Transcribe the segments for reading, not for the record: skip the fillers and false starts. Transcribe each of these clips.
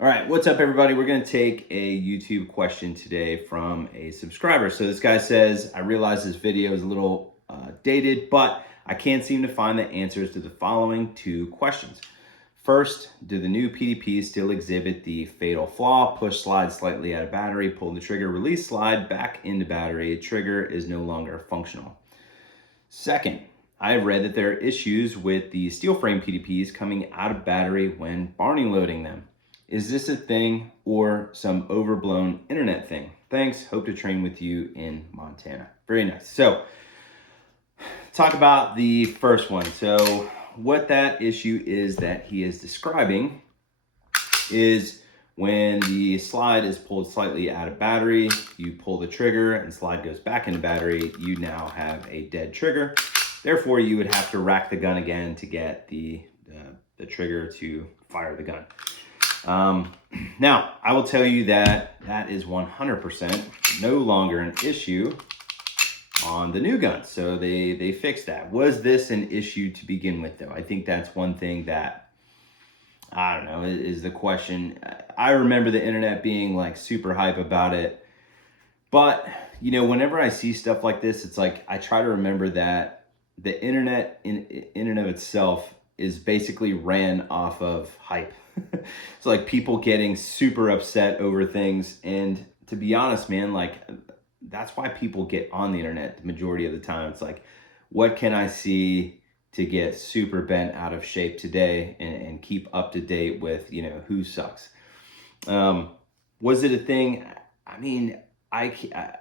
All right, what's up, everybody? We're going to take a YouTube question today from a subscriber. So this guy says, I realize this video is a little dated, but I can't seem to find the answers to the following two questions. First, do the new PDPs still exhibit the fatal flaw? Push slide slightly out of battery, pull the trigger, release slide back into battery. Trigger is no longer functional. Second, I have read that there are issues with the steel frame PDPs coming out of battery when Barney loading them. Is this a thing or some overblown internet thing? Thanks. Hope to train with you in Montana. Very nice. So, talk about the first one. So, what that issue is that he is describing is when the slide is pulled slightly out of battery, you pull the trigger and slide goes back into battery, you now have a dead trigger. Therefore, you would have to rack the gun again to get the trigger to fire the gun. Now, I will tell you that that is 100% no longer an issue on the new gun. So they fixed that. Was this an issue to begin with, though? I think that's one thing that, I don't know, is the question. I remember the internet being like super hype about it. But, you know, whenever I see stuff like this, it's like I try to remember that the internet in and of itself is basically ran off of hype. It's like people getting super upset over things. And to be honest, man, like that's why people get on the internet the majority of the time. It's like, what can I see to get super bent out of shape today and keep up to date with, you know, who sucks? Was it a thing? I mean,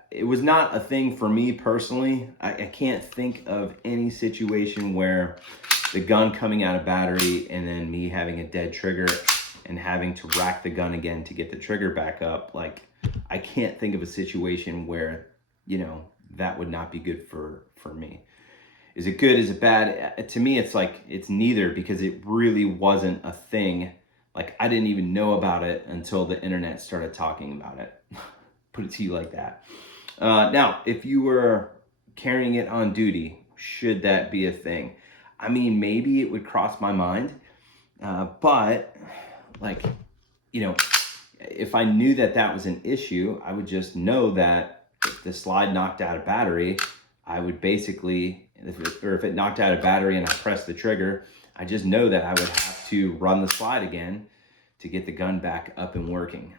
it was not a thing for me personally. I can't think of any situation where the gun coming out of battery and then me having a dead trigger and having to rack the gun again to get the trigger back up. Like, I can't think of a situation where, you know, that would not be good for me. Is it good? Is it bad? To me, it's like, it's neither, because it really wasn't a thing. Like, I didn't even know about it until the internet started talking about it. Put it to you like that. Now, if you were carrying it on duty, should that be a thing? I mean, maybe it would cross my mind, but like, you know, if I knew that that was an issue, I would just know that if the slide knocked out of battery, I would basically, if it knocked out of battery and I pressed the trigger, I just know that I would have to run the slide again to get the gun back up and working.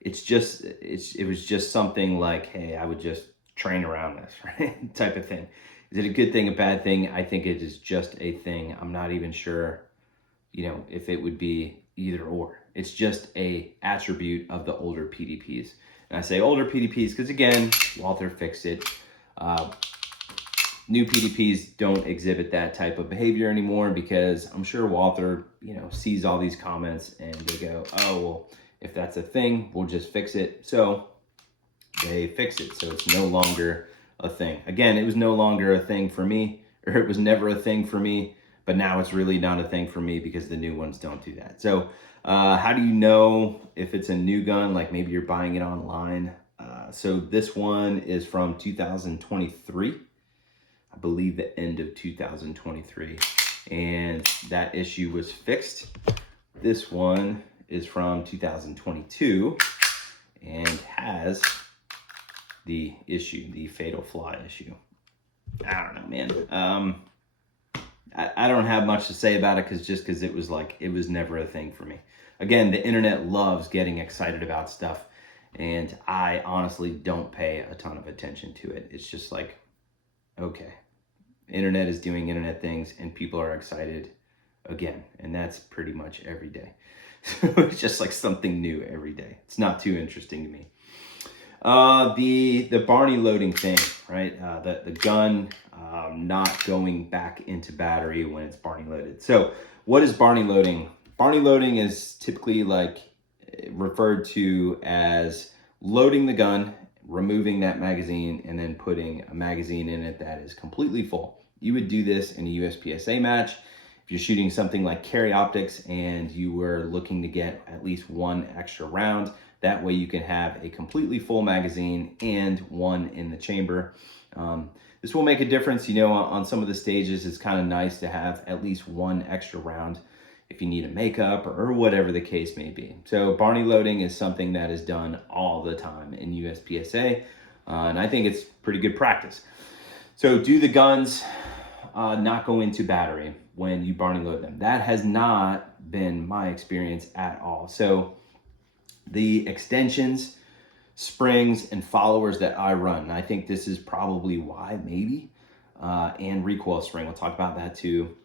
It was just something like, hey, I would just train around this, right? Type of thing. Is it a good thing, a bad thing? I think it is just a thing. I'm not even sure, you know, if it would be either or. It's just a attribute of the older PDPs. And I say older PDPs because, again, Walther fixed it. New PDPs don't exhibit that type of behavior anymore because I'm sure Walther, you know, sees all these comments and they go, oh, well, if that's a thing, we'll just fix it. So they fix it. So it's no longer a thing. Again, it was no longer a thing for me, or it was never a thing for me, but now it's really not a thing for me because the new ones don't do that. So how do you know if it's a new gun? Like maybe you're buying it online. So this one is from 2023. I believe the end of 2023. And that issue was fixed. This one is from 2022 and has the issue, the fatal flaw issue. I don't know, man. I don't have much to say about it because it was like, it was never a thing for me. Again, the internet loves getting excited about stuff, and I honestly don't pay a ton of attention to it. It's just like, okay, internet is doing internet things and people are excited again, and that's pretty much every day. So it's just like something new every day. It's not too interesting to me. The Barney loading thing, right? The gun not going back into battery when it's Barney loaded. So what is Barney loading? Barney loading is typically like referred to as loading the gun, removing that magazine, and then putting a magazine in it that is completely full. You would do this in a USPSA match. If you're shooting something like carry optics and you were looking to get at least one extra round, that way you can have a completely full magazine and one in the chamber. This will make a difference, you know, on some of the stages. It's kind of nice to have at least one extra round. if you need a makeup or whatever the case may be. So Barney loading is something that is done all the time in USPSA, and I think it's pretty good practice. So do the guns not go into battery when you Barney load them? That has not been my experience at all. So the extensions, springs, and followers that I run, and I think this is probably why, maybe, and recoil spring, we'll talk about that too.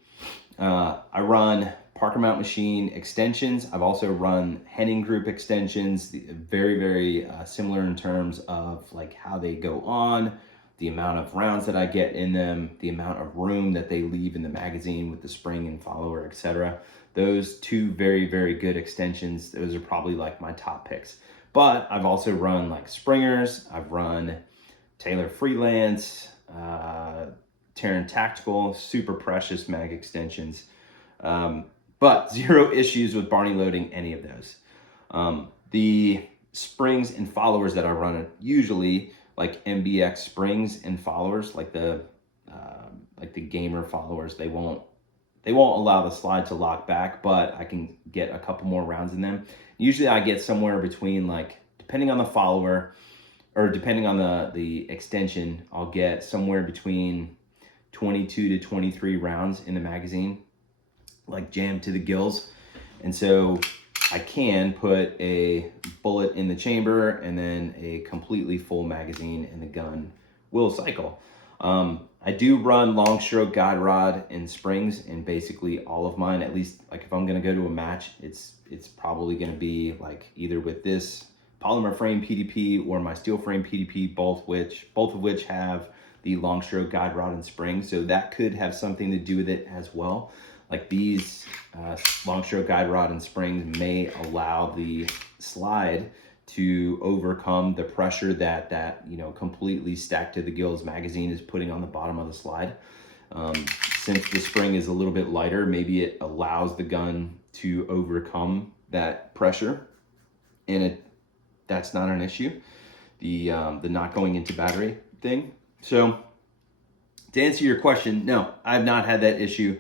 I run Parker mount machine extensions. I've also run Henning group extensions, very, very similar in terms of like how they go on, the amount of rounds that I get in them, the amount of room that they leave in the magazine with the spring and follower, etc. Those two very, very good extensions. Those are probably like my top picks. But I've also run like Springers. I've run Taylor Freelance, Terran Tactical, super precious mag extensions. But zero issues with Barney loading any of those. The springs and followers that I run usually like MBX springs and followers, like the gamer followers, they won't allow the slide to lock back, but I can get a couple more rounds in them. Usually I get somewhere between, like, depending on the follower or depending on the extension, I'll get somewhere between 22 to 23 rounds in the magazine, like jammed to the gills. And so I can put a bullet in the chamber and then a completely full magazine in the gun will cycle. I do run long stroke guide rod and springs in basically all of mine. At least, like, if I'm gonna go to a match, it's probably gonna be like either with this polymer frame PDP or my steel frame PDP, both of which have the long stroke guide rod and spring. So that could have something to do with it as well. Like these long stroke guide rod and springs may allow the slide to overcome the pressure that completely stacked to the gills magazine is putting on the bottom of the slide. Since the spring is a little bit lighter, maybe it allows the gun to overcome that pressure, and that's not an issue. The not going into battery thing. So to answer your question, no, I've not had that issue.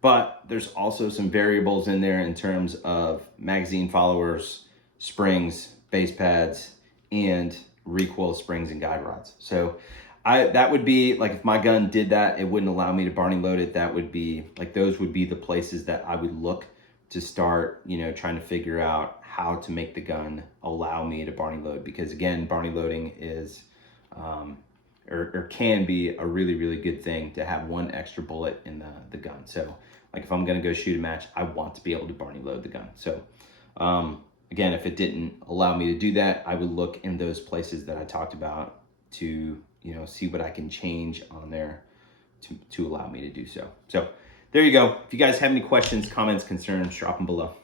But there's also some variables in there in terms of magazine followers, springs, base pads, and recoil springs and guide rods. So that would be like, if my gun did that, it wouldn't allow me to Barney load it. That would be like, those would be the places that I would look to start, trying to figure out how to make the gun allow me to Barney load. Because again, Barney loading is, or can be a really, really good thing to have one extra bullet in the gun. So like, if I'm gonna go shoot a match, I want to be able to Barney load the gun. So again, if it didn't allow me to do that, I would look in those places that I talked about to see what I can change on there to allow me to do so. So there you go. If you guys have any questions, comments, concerns, drop them below.